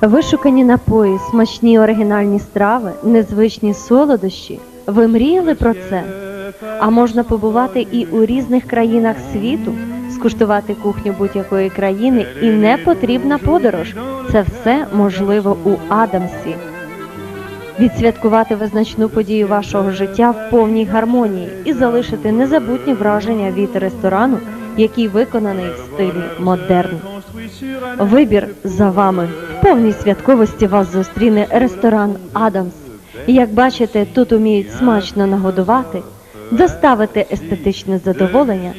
Вишукані напої, смачні оригінальні страви, незвичні солодощі. Ви мріяли про це? А можна побувати і у різних країнах світу, скуштувати кухню будь-якої країни, і не потрібна подорож. Це все можливо у Адамсі. Відсвяткувати визначну подію вашого життя в повній гармонії і залишити незабутні враження від ресторану, який виконаний в стилі модерн. Вибір за вами. В повній святковості вас зустріне ресторан Адамс. Як бачите, тут уміють смачно нагодувати, доставити естетичне задоволення,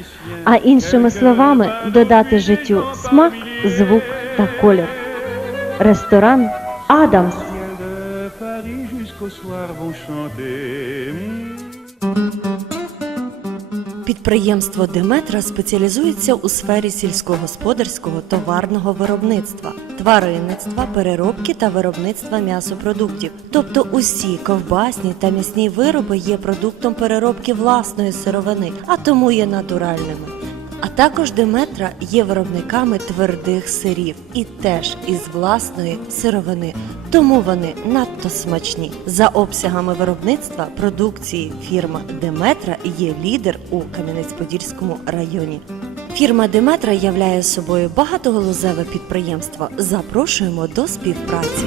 а іншими словами додати життю смак, звук та колір. Ресторан Адамс. Підприємство Деметра спеціалізується у сфері сільськогосподарського товарного виробництва, тваринництва, переробки та виробництва м'ясопродуктів. Тобто усі ковбасні та м'ясні вироби є продуктом переробки власної сировини, а тому є натуральними. А також Деметра є виробниками твердих сирів і теж із власної сировини, тому вони надто смачні. За обсягами виробництва продукції фірма Деметра є лідер у Кам'янець-Подільському районі. Фірма Деметра являє собою багатоголозеве підприємство. Запрошуємо до співпраці.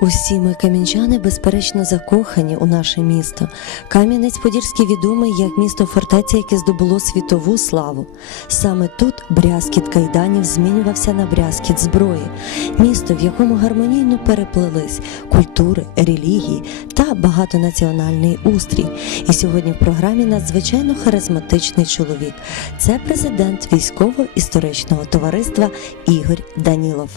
Усі ми кам'янчани безперечно закохані у наше місто. Кам'янець-Подільський відомий як місто фортеця, яке здобуло світову славу. Саме тут брязкіт кайданів змінювався на брязкіт зброї, місто, в якому гармонійно переплелись культури, релігії та багатонаціональний устрій. І сьогодні в програмі надзвичайно харизматичний чоловік. Це президент військово-історичного товариства Ігор Данілов.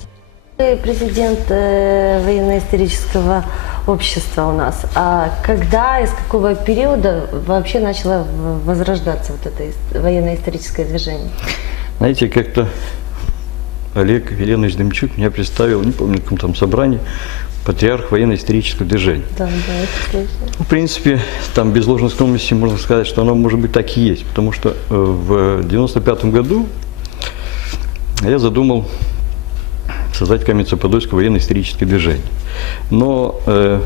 Президент э, военно-исторического общества у нас. А когда, из какого периода вообще начало в- возрождаться вот это ис- военно-историческое движение? Знаете, как-то Олег Веленович Демчук меня представил, не помню, на каком там собрании, патриарх военно-исторического движения. Да, да, это в принципе, там без ложной скромности можно сказать, что оно, может быть, так и есть. Потому что э, в 95 году я задумал создать Каменец-Подольское военно-историческое движение. Но э,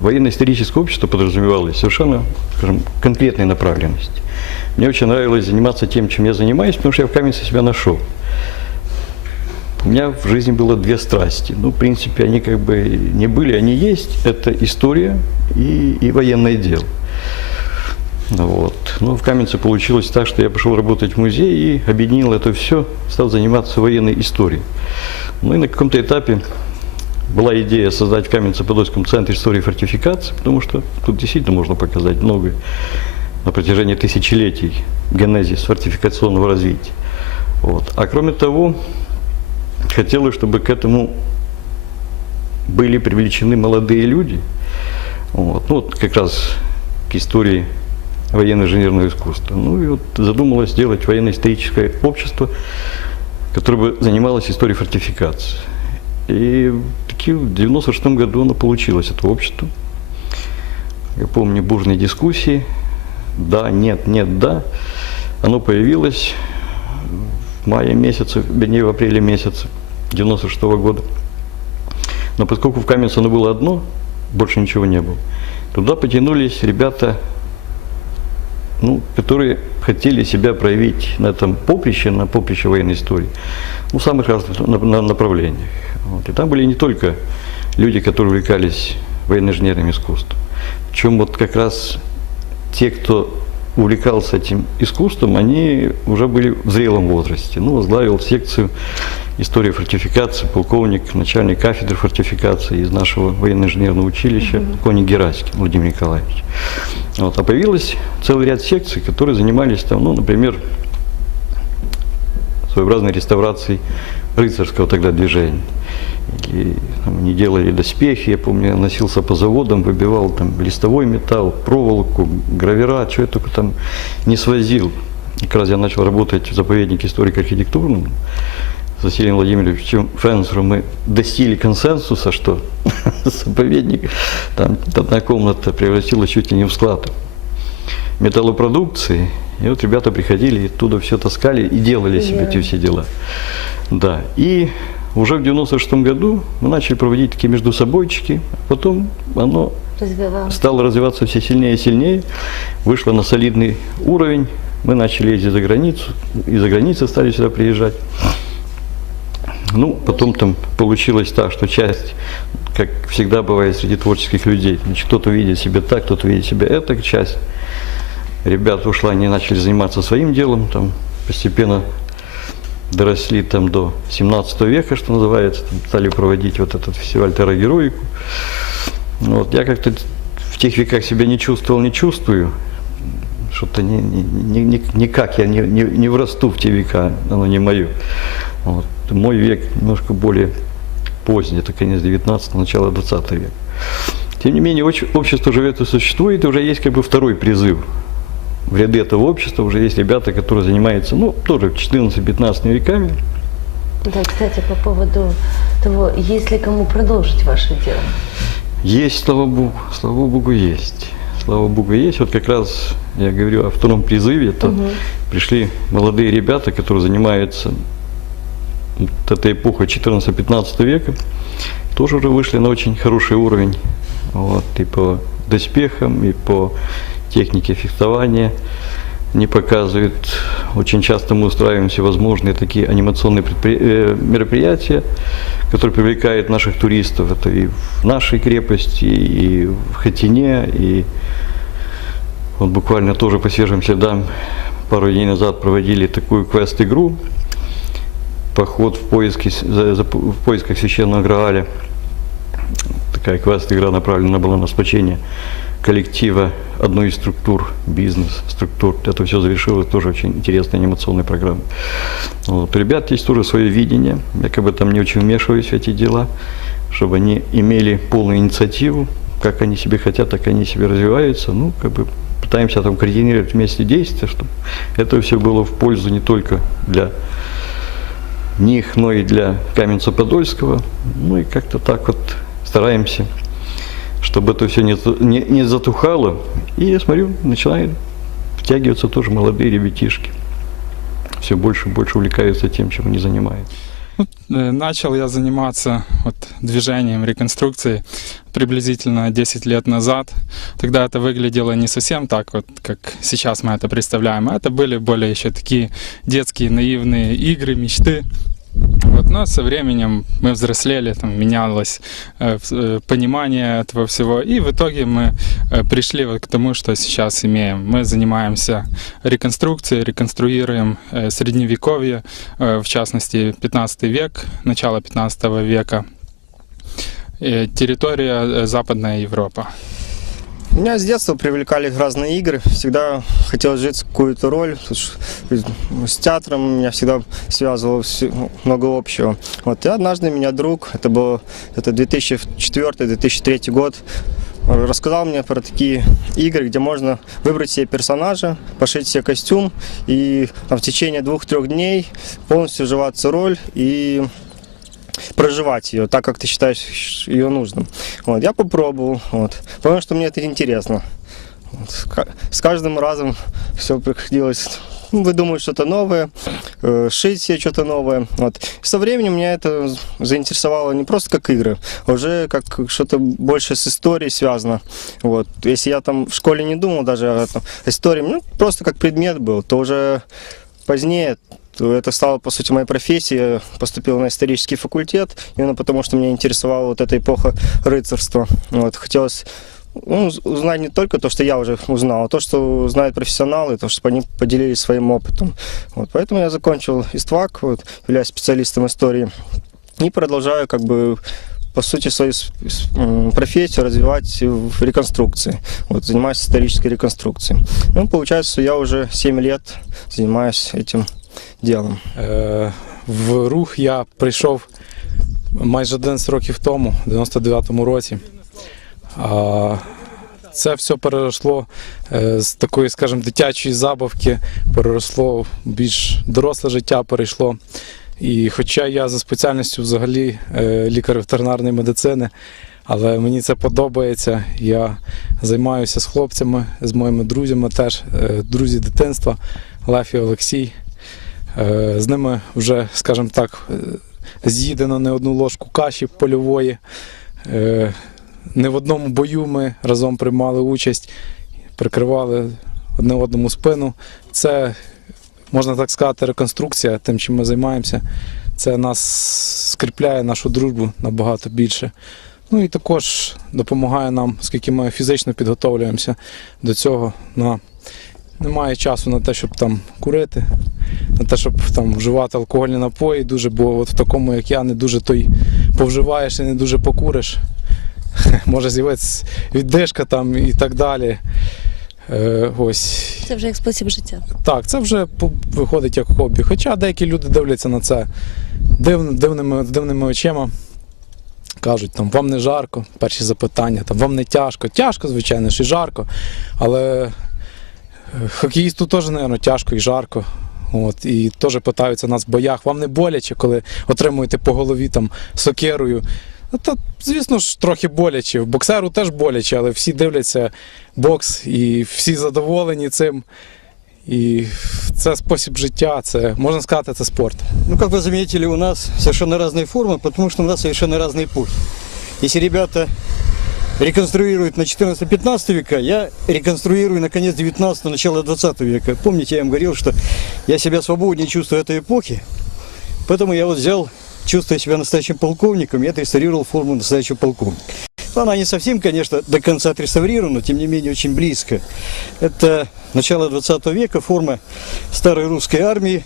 военно-историческое общество подразумевалось совершенно, скажем, конкретной направленности. Мне очень нравилось заниматься тем, чем я занимаюсь, потому что я в Каменце себя нашел. У меня в жизни было две страсти. Ну, в принципе, они как бы не были, они есть. Это история и, и военное дело. Вот. Ну, в Каменце получилось так, что я пошел работать в музей и объединил это все, стал заниматься военной историей. Ну и на каком-то этапе была идея создать в Каменце-Подольском центре истории фортификации, потому что тут действительно можно показать многое на протяжении тысячелетий генезис фортификационного развития. Вот. А кроме того, хотелось, чтобы к этому были привлечены молодые люди. Вот. Ну, вот как раз к истории военно-инженерного искусства. Ну и вот задумалось сделать военно-историческое общество, которое бы занималось историей фортификации. И таки в 96 году оно получилось, это общество. Я помню бурные дискуссии. Да, нет, нет, да. Оно появилось в мае месяце, вернее в апреле месяце 96 года. Но поскольку в Каменце оно было одно, больше ничего не было, туда потянулись ребята, ну, которые хотели себя проявить на этом поприще, на поприще военной истории, ну, самых разных на- на- направлениях. Вот. И там были не только люди, которые увлекались военно-инженерным искусством. Причем вот как раз те, кто увлекался этим искусством, они уже были в зрелом возрасте. Ну, возглавил секцию истории фортификации полковник, начальник кафедры фортификации из нашего военно-инженерного училища, полковник Гераськин Владимир Николаевич. Вот. А появилось целый ряд секций, которые занимались там, ну, например, своеобразной реставрацией рыцарского тогда движения. Или там, не делали доспехи, я помню, я носился по заводам, выбивал там листовой металл, проволоку, гравера, что я только там не свозил. И как раз я начал работать в заповеднике историко-архитектурном, Василием Владимировичем Фензером мы достигли консенсуса, что заповедник, там одна комната превратилась чуть ли не в склад металлопродукции. И вот ребята приходили и оттуда все таскали и делали себе эти все дела. Да. И уже в 96 году мы начали проводить такие между собойчики. Потом оно стало развиваться все сильнее и сильнее, вышло на солидный уровень. Мы начали ездить за границу, из-за границы стали сюда приезжать. Ну, потом там получилось так, что часть, как всегда бывает среди творческих людей, значит, кто-то видит себя так, кто-то видит себя это, часть ребят ушла, они начали заниматься своим делом, там постепенно доросли там до 17 века, что называется, там стали проводить вот этот фестиваль террогероику. Вот, я как-то в тех веках себя не чувствовал, не чувствую. Что-то не, не, не- никак я не, не, не врасту в те века, оно не мое. Вот. Мой век немножко более поздний, это конец 19 начало 20 века. Тем не менее, общество живет и существует, и уже есть как бы второй призыв. В ряды этого общества уже есть ребята, которые занимаются, ну, тоже 14-15 веками, Да, кстати, по поводу того, есть ли кому продолжить ваше дело. Есть, слава Богу, слава Богу, есть. Слава Богу, есть. Вот как раз я говорю о втором призыве, это пришли молодые ребята, которые занимаются вот этой эпохой 14-15 века, тоже уже вышли на очень хороший уровень. Вот, и по доспехам, и по технике фехтования. Не показывают. Очень часто мы устраиваем всевозможные такие анимационные предпри- э, мероприятия, которые привлекают наших туристов. Это и в нашей крепости, и в Хатине, и вот буквально тоже по свежим следам пару дней назад проводили такую квест-игру поход в, поиске, в поисках священного Грааля. Такая квест-игра направлена была на спасение коллектива одной из структур, бизнес-структур. Это все завершилось тоже очень интересной анимационной программой. Вот. У ребят есть тоже свое видение. Я как бы там не очень вмешиваюсь в эти дела, чтобы они имели полную инициативу. Как они себе хотят, так они себе развиваются. Ну, как бы пытаемся там координировать вместе действия, чтобы это все было в пользу не только для них, но и для Каменца-Подольского. Ну и как-то так вот стараемся, чтобы это все не, не, не затухало. И я смотрю, начинают втягиваться тоже молодые ребятишки. Все больше и больше увлекаются тем, чем они занимаются. Э, Начал я заниматься вот, движением реконструкции приблизительно 10 лет назад. Тогда это выглядело не совсем так, вот, как сейчас мы это представляем. а Это были более еще такие детские наивные игры, мечты. Вот, но со временем мы взрослели, там, менялось э, э, понимание этого всего, и в итоге мы э, пришли вот к тому, что сейчас имеем. Мы занимаемся реконструкцией, реконструируем э, средневековье, э, в частности 15 век, начало 15 века, Э, территория э, Западная Европа. Меня с детства привлекали разные игры. Всегда хотел жить какую-то роль. Э, С театром меня всегда связывало ну, много общего. Вот. И однажды меня друг, это был это 2004-2003 год, рассказал мне про такие игры, где можно выбрать себе персонажа, пошить себе костюм и в течение двух-трех дней полностью вживаться роль и проживать ее так, как ты считаешь ее нужным. Вот, я попробовал, вот, понял, что мне это интересно. Вот, с ка- с каждым разом все приходилось ну, выдумывать что-то новое, э, шить себе что-то новое. Вот. Со временем меня это заинтересовало не просто как игры, а уже как что-то больше с историей связано. Вот. Если я там в школе не думал даже о этом, о истории, ну, просто как предмет был, то уже позднее это стало, по сути, моей профессией. Я поступил на исторический факультет, именно потому что меня интересовала вот эта эпоха рыцарства. Вот, хотелось ну, уз- узнать не только то, что я уже узнал, а то, что знают профессионалы, то, чтобы они поделились своим опытом. Вот, поэтому я закончил ИСТВАК, вот, являюсь специалистом истории, и продолжаю как бы по сути, свою профессию развивать в реконструкции. Вот, занимаюсь исторической реконструкцией. Ну, получается, я уже 7 лет занимаюсь этим делом. Е, В рух я прийшов майже 11 років тому, в 99-му році. Це все переросло е, з такої, скажімо, дитячої забавки, переросло в більш доросле життя, перейшло. І хоча я за спеціальністю взагалі е, лікар ветеринарної медицини, але мені це подобається. Я займаюся з хлопцями, з моїми друзями теж, друзі дитинства, Лев і Олексій. Е, З ними вже, скажімо так, е, з'їдено не одну ложку каші польової. Е, Не в одному бою ми разом приймали участь, прикривали одне одному спину. Це, можна так сказати, реконструкція тим, чим ми займаємося. Це нас скріпляє нашу дружбу набагато більше. Ну і також допомагає нам, оскільки ми фізично підготовлюємося до цього. На... Немає часу на те, щоб там курити, на те, щоб там вживати алкогольні напої дуже, бо от в такому, як я, не дуже той повживаєш і не дуже покуриш. Може з'явитися віддишка там і так далі. Е, ось. Це вже як спосіб життя. Так, це вже виходить як хобі. Хоча деякі люди дивляться на це див, дивними, дивними очима. Кажуть, там вам не жарко, перші запитання, там вам не тяжко. Тяжко, звичайно, ж і жарко. Але хокеїсту теж, мабуть, тяжко і жарко. От, і теж питаються нас в боях, вам не боляче, коли отримуєте по голові там сокирою. Ну, то, звісно ж, трохи боляче. Боксеру теж боляче, але всі дивляться бокс і всі задоволені цим. І це спосіб життя, це можна сказати, це спорт. Ну, как вы заметили, у нас совершенно разные формы, потому что у нас совершенно разные эпохи. Если ребята реконструируют на 14-15 века, я реконструирую на конец 19 начало 20 века. Помните, я вам говорил, что я себя свободнее чувствую этой эпохи, поэтому я вот взял, чувствуя себя настоящим полковником, я отреставрировал форму настоящего полковника. Ну, Она не совсем, конечно, до конца отреставрирована, тем не менее очень близко. Это начало 20 века, форма старой русской армии,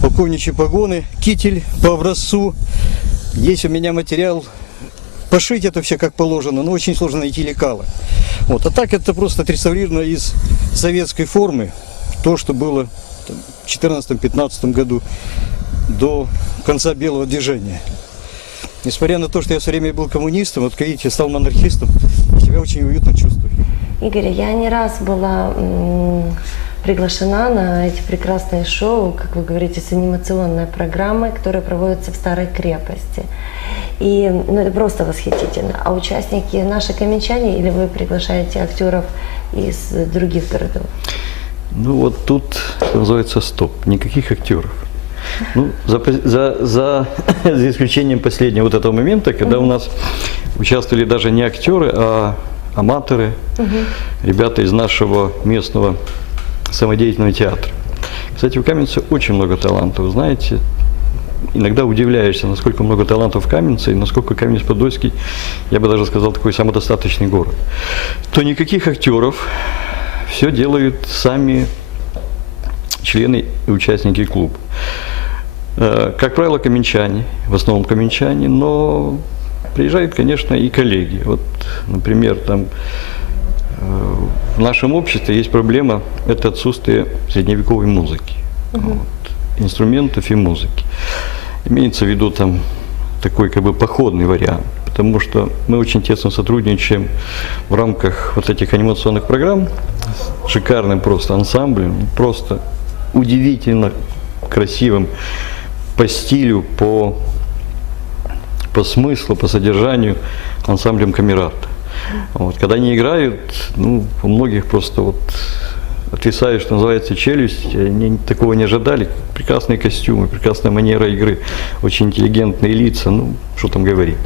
полковничьи погоны, китель по образцу. Есть у меня материал пошить это все как положено, но очень сложно найти лекала. Вот. А так это просто отреставрировано из советской формы, то, что было в 2014-2015 году до конца белого движения. Несмотря на то, что я все время был коммунистом, вот видите, стал монархистом, себя очень уютно чувствую. Игорь, я не раз была приглашена на эти прекрасные шоу, как вы говорите, с анимационной программой, которая проводится в Старой крепости. И ну, это просто восхитительно. А участники наши каменчане или вы приглашаете актеров из других городов? Ну вот тут, что называется, стоп. Никаких актеров. Ну, за, за, за, за исключением последнего вот этого момента, когда у нас участвовали даже не актеры, а аматоры, ребята из нашего местного самодеятельного театра. Кстати, в Каменце очень много талантов, знаете. Иногда удивляешься, насколько много талантов в Каменце, и насколько Каменец-Подольский, я бы даже сказал, такой самодостаточный город. То никаких актеров, все делают сами члены и участники клуба. Э, Как правило, каменчане, в основном каменчане, но приезжают, конечно, и коллеги. Вот, например, там э, в нашем обществе есть проблема, это отсутствие средневековой музыки, вот, инструментов и музыки. Имеется в виду там такой как бы походный вариант, потому что мы очень тесно сотрудничаем в рамках вот этих анимационных программ с шикарным просто ансамблем, просто удивительно красивым по стилю, по, по смыслу, по содержанию ансамблем камерата. Вот. Когда они играют, ну, у многих просто вот отвисает, что называется, челюсть. Они такого не ожидали. Прекрасные костюмы, прекрасная манера игры, очень интеллигентные лица, ну, что там говорить.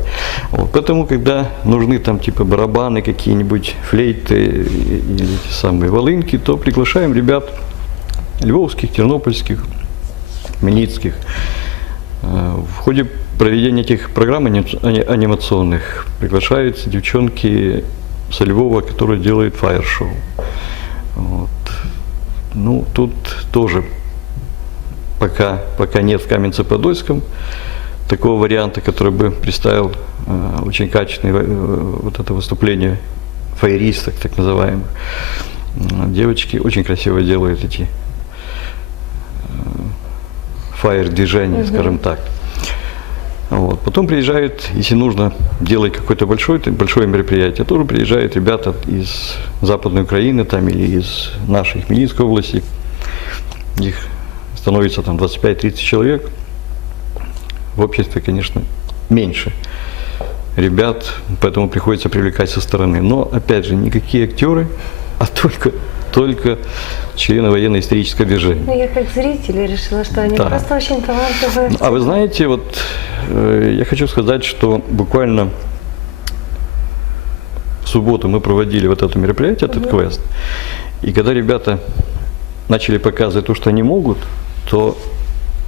Вот. Поэтому, когда нужны там типа барабаны, какие-нибудь флейты или эти самые волынки, то приглашаем ребят львовских, тернопольских, хмельницких. Э, В ходе проведения этих программ ани- ани- анимационных приглашаются девчонки со Львова, которые делают фаер-шоу. Вот. Ну, тут тоже пока, пока нет в Каменце-Подольском такого варианта, который бы представил э, очень качественное э, вот это выступление фаеристок, так называемых. Девочки очень красиво делают эти фаер-движения, скажем так. Вот. Потом приезжают, если нужно делать какое-то большое, большое мероприятие, тоже приезжают ребята из Западной Украины там, или из нашей Хмельницкой области. Их становится там 25-30 человек, в обществе, конечно, меньше ребят, поэтому приходится привлекать со стороны. Но, опять же, никакие актеры, а только, только члены военно-исторического движения. Ну, я как зритель решила, что они Да. просто очень талантливые. А вы знаете, вот э, я хочу сказать, что буквально в субботу мы проводили вот это мероприятие, этот квест. И когда ребята начали показывать то, что они могут, то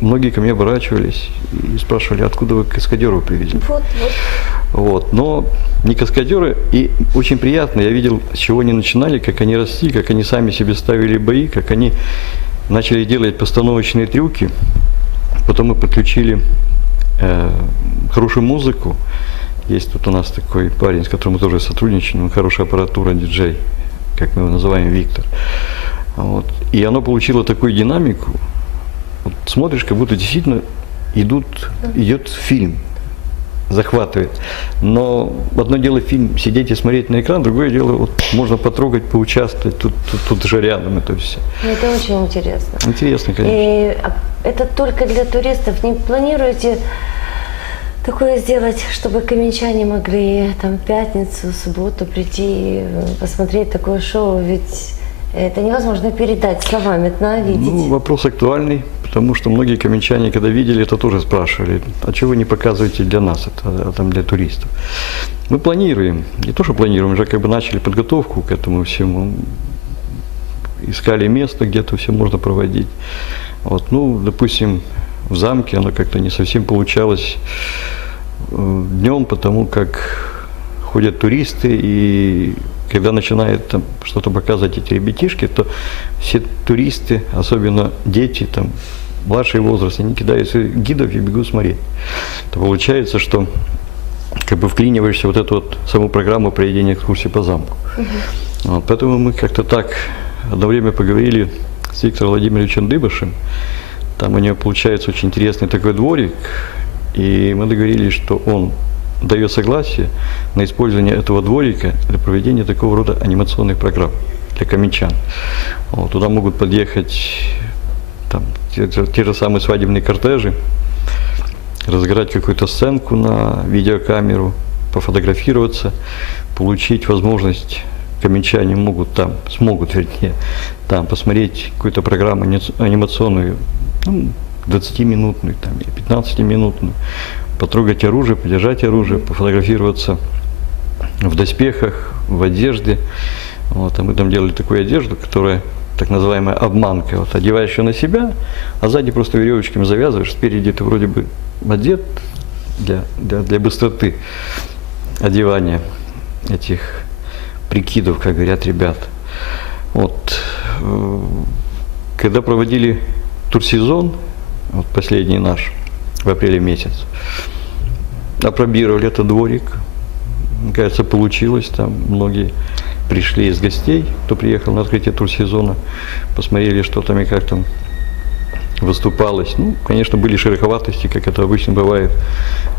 многие ко мне оборачивались и спрашивали, откуда вы каскадеров привезли. Вот, вот. Вот. Но не каскадеры, и очень приятно, я видел, с чего они начинали, как они росли, как они сами себе ставили бои, как они начали делать постановочные трюки. Потом мы подключили э, хорошую музыку. Есть тут у нас такой парень, с которым мы тоже сотрудничаем, хорошая аппаратура, диджей, как мы его называем, Виктор. Вот. И оно получило такую динамику. Вот смотришь, как будто действительно идут, идет фильм захватывает. Но одно дело фильм сидеть и смотреть на экран, другое дело вот можно потрогать, поучаствовать, тут, тут, тут же рядом это все. Ну, Это очень интересно. Интересно, конечно. И а, это только для туристов. Не планируете такое сделать, чтобы каменчане могли там пятницу, субботу прийти и посмотреть такое шоу? Ведь это невозможно передать словами, это надо видеть. Ну, вопрос актуальный, потому что многие каменчане, когда видели, это тоже спрашивали, а чего вы не показываете для нас, это а там для туристов. Мы планируем, не то, что планируем, уже как бы начали подготовку к этому всему, искали место, где это все можно проводить. Вот, ну, допустим, в замке оно как-то не совсем получалось днем, потому как ходят туристы, и когда начинают там что-то показывать эти ребятишки, то все туристы, особенно дети, там, младший возраст, они кидаются гидов и бегут смотреть. То получается, что как бы вклиниваешься вот эту вот саму программу проведения экскурсии по замку. Вот, поэтому мы как-то так одно время поговорили с Виктором Владимировичем Дыбышем. Там у него получается очень интересный такой дворик, и мы договорились, что он дает согласие на использование этого дворика для проведения такого рода анимационных программ для каменчан. Вот, туда могут подъехать там, те, те же самые свадебные кортежи, разыграть какую-то сценку на видеокамеру, пофотографироваться, получить возможность, каменчане могут там, смогут, вернее, там посмотреть какую-то программу ани- анимационную, ну, 20-минутную там, или 15-минутную, потрогать оружие, подержать оружие, пофотографироваться в доспехах, в одежде. Вот, а мы там делали такую одежду, которая так называемая обманка. Вот одеваешь ее на себя, а сзади просто веревочками завязываешь. Спереди ты вроде бы одет для, для, для быстроты одевания этих прикидов, как говорят ребят. Вот. э, Когда проводили турсезон, вот последний наш, в апреле месяц, опробировали этот дворик. Мне кажется, получилось. Там многие пришли из гостей, кто приехал на открытие турсезона, посмотрели, что там и как там выступалось. Ну, конечно, были шероховатости, как это обычно бывает,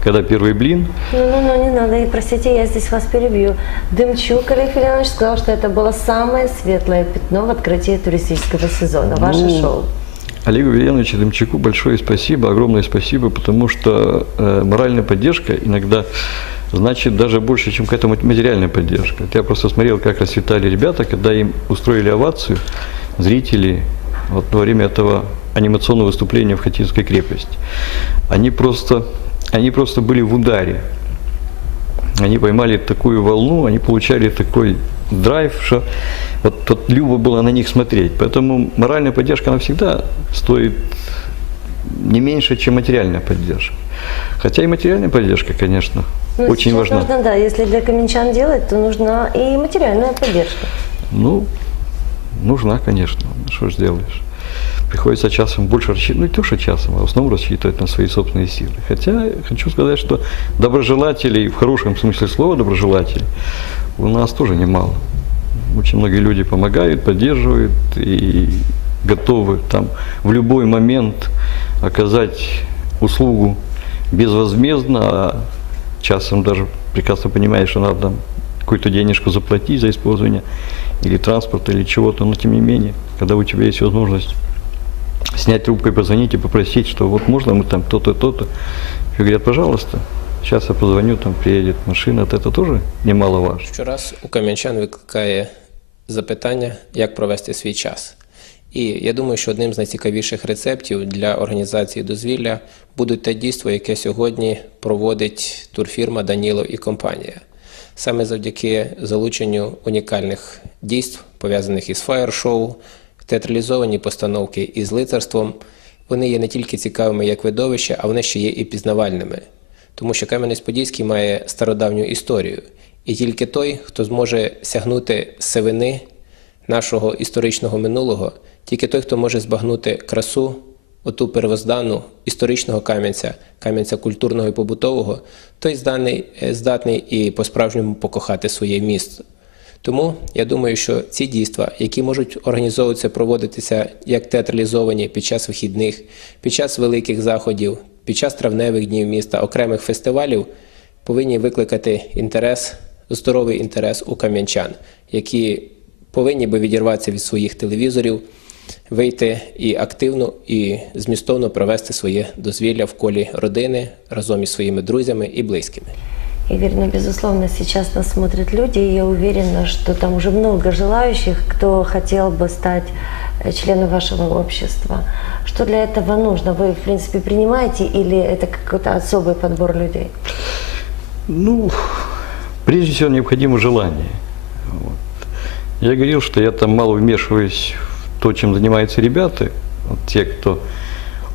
когда первый блин. Ну-ну-ну, не надо, и простите, я здесь вас перебью. Дымчук Олег Ильянович сказал, что это было самое светлое пятно в открытии туристического сезона, ваше Ну, шоу. Олегу Веленовичу Дымчаку большое спасибо, огромное спасибо, потому что э, моральная поддержка иногда значит даже больше, чем какая-то мат- материальная поддержка. Я просто смотрел, как расцветали ребята, когда им устроили овацию, зрители, вот во время этого анимационного выступления в Хатинской крепости. Они просто, они просто были в ударе. Они поймали такую волну, они получали такой драйв, что вот, вот любо было на них смотреть. Поэтому моральная поддержка, она всегда стоит не меньше, чем материальная поддержка. Хотя и материальная поддержка, конечно, Ну, очень важна. Нужно, да, если для каменчан делать, то нужна и материальная поддержка. Ну, нужна, конечно. Ну, Что ж сделаешь. Приходится часом больше рассчитывать, ну не то, что часом, а в основном рассчитывать на свои собственные силы. Хотя хочу сказать, что доброжелателей, в хорошем смысле слова доброжелателей, у нас тоже немало. Очень многие люди помогают, поддерживают и готовы там в любой момент оказать услугу безвозмездно, а часом даже прекрасно понимаешь, что надо какую-то денежку заплатить за использование или транспорта, или чего-то, но тем не менее, когда у тебя есть возможность снять трубку и позвонить и попросить, что вот можно мы там то-то, то-то. И говорят, пожалуйста, сейчас я позвоню, там приедет машина, это тоже немаловажно. Щораз у кам'янчан викликає запитання, як провести свій час. І я думаю, що одним з найцікавіших рецептів для організації дозвілля буде те дійство, яке сьогодні проводить турфірма Даніло і компанія. Саме завдяки залученню унікальних дійств, пов'язаних із фаєр-шоу, театралізовані постановки із лицарством, вони є не тільки цікавими як видовище, а вони ще є і пізнавальними. Тому що Кам'янець-Подільський має стародавню історію. І тільки той, хто зможе сягнути сивини нашого історичного минулого, тільки той, хто може збагнути красу, оту первоздану історичного кам'янця, кам'янця культурного і побутового, той здатний, е, здатний і по-справжньому покохати своє місто. Тому я думаю, що ці дійства, які можуть організовуватися, проводитися як театралізовані під час вихідних, під час великих заходів, під час травневих днів міста, окремих фестивалів, повинні викликати інтерес, здоровий інтерес у кам'янчан, які повинні би відірватися від своїх телевізорів, вийти і активно і змістовно провести своє дозвілля в колі родини разом із своїми друзями і близькими. Игорь, ну, безусловно, сейчас нас смотрят люди, и я уверена, что там уже много желающих, кто хотел бы стать э, членом вашего общества. Что для этого нужно? Вы, в принципе, принимаете или это какой-то особый подбор людей? Ну, прежде всего необходимо желание. Вот. Я говорил, что я там мало вмешиваюсь в то, чем занимаются ребята, вот те, кто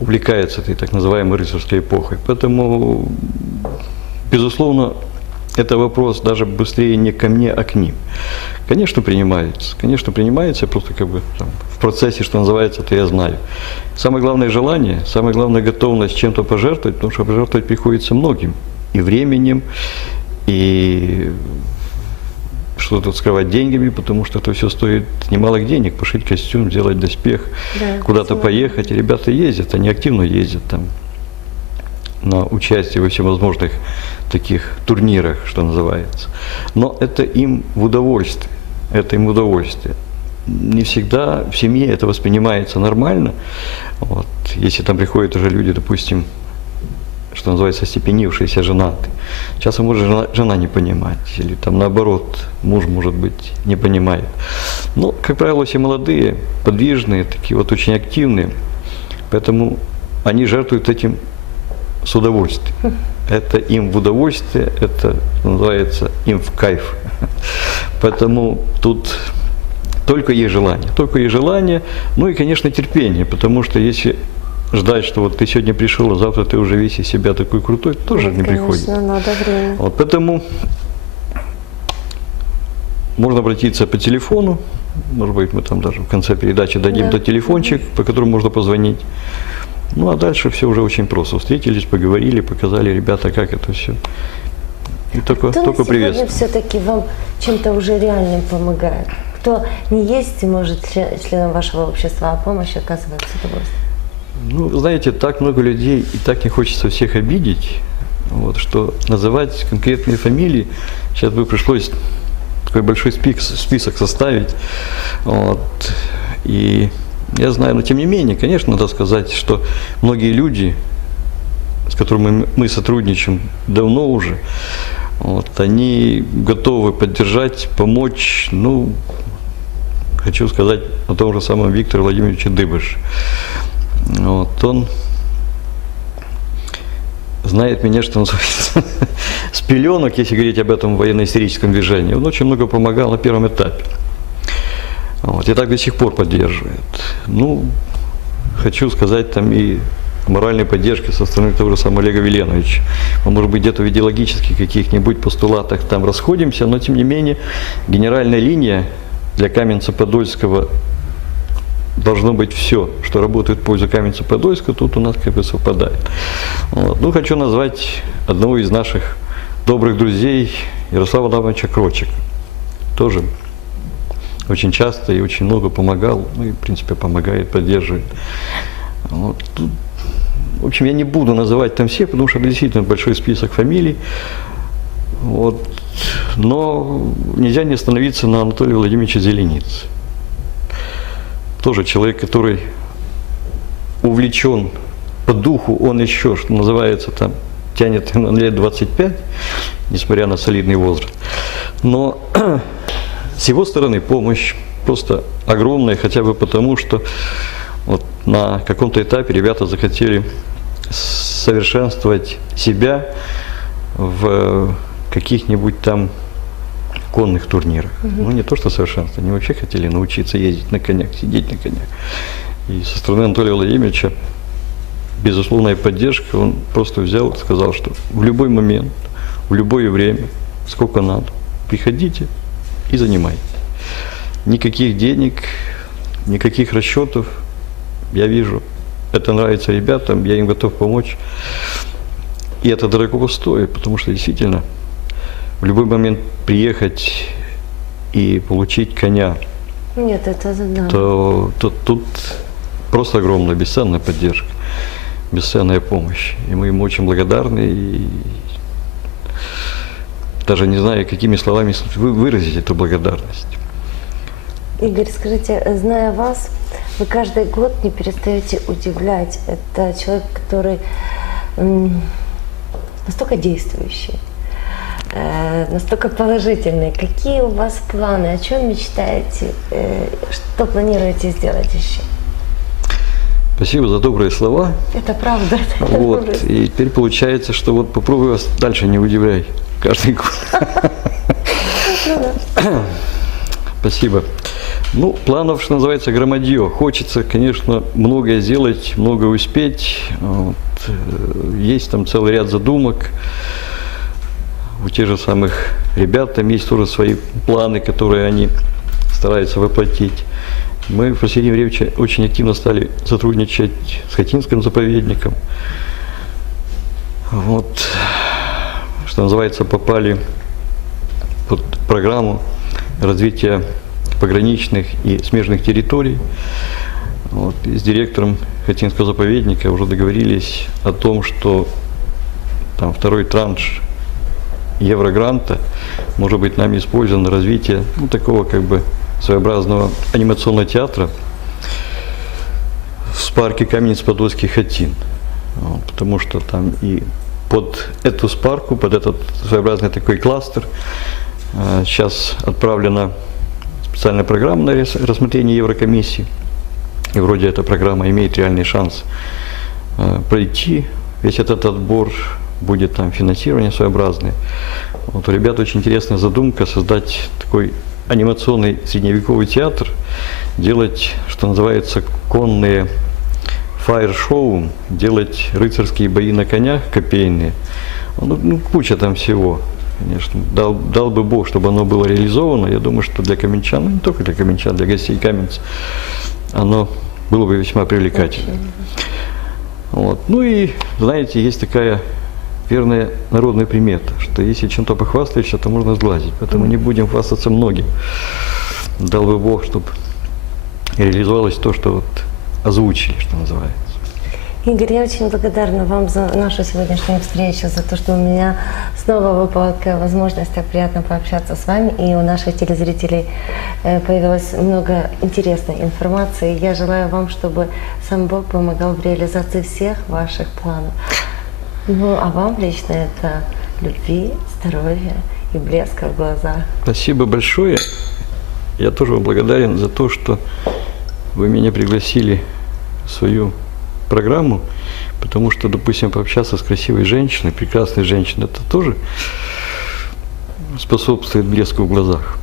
увлекается этой так называемой рыцарской эпохой. Поэтому, безусловно, это вопрос даже быстрее не ко мне, а к ним. Конечно, принимается. Конечно, принимается, просто как бы там, в процессе, что называется, это я знаю. Самое главное желание, самое главное готовность чем-то пожертвовать, потому что пожертвовать приходится многим. И временем, и что тут скрывать деньгами, потому что это все стоит немалых денег, пошить костюм, сделать доспех, Да, куда-то поехать. И ребята ездят, они активно ездят там на участие во всевозможных таких турнирах, что называется. Но это им в удовольствие. Это им в удовольствие. Не всегда в семье это воспринимается нормально. Вот. Если там приходят уже люди, допустим, что называется, степенившиеся женаты. Часто может жена, жена не понимать, или там наоборот, муж, может быть, не понимает. Но, как правило, все молодые, подвижные, такие вот очень активные, поэтому они жертвуют этим с удовольствием. Это им в удовольствие, это называется им в кайф. Поэтому тут только есть желание, только есть желание, ну и, конечно, терпение, потому что если ждать, что вот ты сегодня пришел, а завтра ты уже весь из себя такой крутой, тоже не приходит. Конечно, надо время. Вот, поэтому можно обратиться по телефону, может быть, мы там даже в конце передачи дадим Да. тот телефончик, по которому можно позвонить. Ну, а дальше все уже очень просто. Встретились, поговорили, показали ребята, как это все. И только, Кто только приветствую. все-таки вам чем-то уже реальным помогает? Кто не есть, может, член- членом вашего общества, а помощь оказывает с удовольствием? Ну, знаете, так много людей, и так не хочется всех обидеть, вот, что называть конкретные фамилии, сейчас бы пришлось такой большой список, список составить. Вот, и я знаю, но тем не менее, конечно, надо сказать, что многие люди, с которыми мы- сотрудничаем давно уже, вот, они готовы поддержать, помочь, ну, хочу сказать о том же самом Викторе Владимировиче Дыбыше. Вот, он знает меня, что называется, с пеленок, если говорить об этом военно-историческом движении. Он очень много помогал на первом этапе. Вот, и так до сих пор поддерживает. Ну, хочу сказать там и моральной поддержке со стороны того же самого Олега Веленовича. Мы, может быть, где-то в идеологических каких-нибудь постулатах там расходимся, но, тем не менее, генеральная линия для Каменца-Подольского должно быть все, что работает в пользу Каменца-Подольска, тут у нас как бы совпадает. Вот. Ну, хочу назвать одного из наших добрых друзей, Ярослава Адамовича Крочек. Тоже очень часто и очень много помогал, ну и, в принципе, помогает, поддерживает. Вот. Тут, в общем, я не буду называть там всех, потому что действительно большой список фамилий. Вот. Но нельзя не остановиться на Анатолии Владимировиче Зеленице тоже человек, который увлечен по духу, он еще, что называется, там, тянет на лет 25, несмотря на солидный возраст. Но с его стороны помощь просто огромная, хотя бы потому, что вот на каком-то этапе ребята захотели совершенствовать себя в каких-нибудь там конных турнирах. Ну, не то, что совершенство, они вообще хотели научиться ездить на конях, сидеть на конях. И со стороны Анатолия Владимировича безусловная поддержка, он просто взял и сказал, что в любой момент, в любое время, сколько надо, приходите и занимайтесь. Никаких денег, никаких расчетов, я вижу, это нравится ребятам, я им готов помочь. И это дорого стоит, потому что действительно в любой момент приехать и получить коня, Нет, это да. то, то тут просто огромная бесценная поддержка, бесценная помощь. И мы им очень благодарны. И даже не знаю, какими словами вы- выразить эту благодарность. Игорь, скажите, зная вас, вы каждый год не перестаете удивлять. Это человек, который настолько действующий, э, настолько положительный. Какие у вас планы, о чем мечтаете, э, что планируете сделать еще? Спасибо за добрые слова. Это правда. это Вот. правда. И теперь получается, что вот попробую вас дальше не удивляй каждый год. Спасибо. Ну, планов, что называется, громадье. Хочется, конечно, многое сделать, многое успеть. Вот. Э, Есть там целый ряд задумок. У тех же самых ребят там есть тоже свои планы, которые они стараются воплотить. Мы в последнее время очень- активно стали сотрудничать с Хатинским заповедником. Вот, что называется, попали под программу развития пограничных и смежных территорий. Вот, с директором Хатинского заповедника уже договорились о том, что там второй транш еврогранта может быть нами использован на развитие ну, такого как бы своеобразного анимационного театра в парке Каменец-Подольский Хатин. Вот, потому что там и под эту спарку, под этот своеобразный такой кластер э, сейчас отправлена специальная программа на рас- рассмотрение Еврокомиссии. И вроде эта программа имеет реальный шанс э, пройти. Весь этот отбор будет там финансирование своеобразное. Вот у ребят очень интересная задумка создать такой анимационный средневековый театр, делать, что называется, конные фаер-шоу, делать рыцарские бои на конях копейные. Ну, ну, куча там всего. Конечно, дал, дал бы Бог, чтобы оно было реализовано. Я думаю, что для каменчан, ну, не только для каменчан, для гостей Каменца, оно было бы весьма привлекательно. Вот. Ну и, знаете, есть такая верная народная примета, что если чем-то похвастаешься, то можно сглазить. Поэтому не будем хвастаться многим. Дал бы Бог, чтобы реализовалось то, что вот озвучили, что называется. Игорь, я очень благодарна вам за нашу сегодняшнюю встречу, за то, что у меня снова выпала такая возможность так приятно пообщаться с вами, и у наших телезрителей э, появилось много интересной информации. Я желаю вам, чтобы сам Бог помогал в реализации всех ваших планов. Ну, а вам лично это любви, здоровья и блеска в глазах. Спасибо большое. Я тоже вам благодарен за то, что вы меня пригласили в свою программу, потому что, допустим, пообщаться с красивой женщиной, прекрасной женщиной, это тоже способствует блеску в глазах.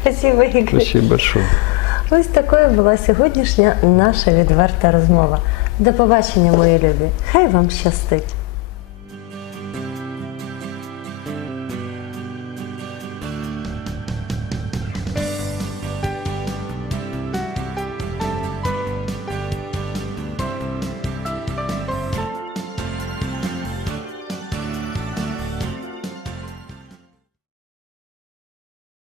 Спасибо, Игорь. Спасибо большое. Ось такою була сьогоднішня наша відверта розмова. До побачення, мої любі. Хай вам щастить!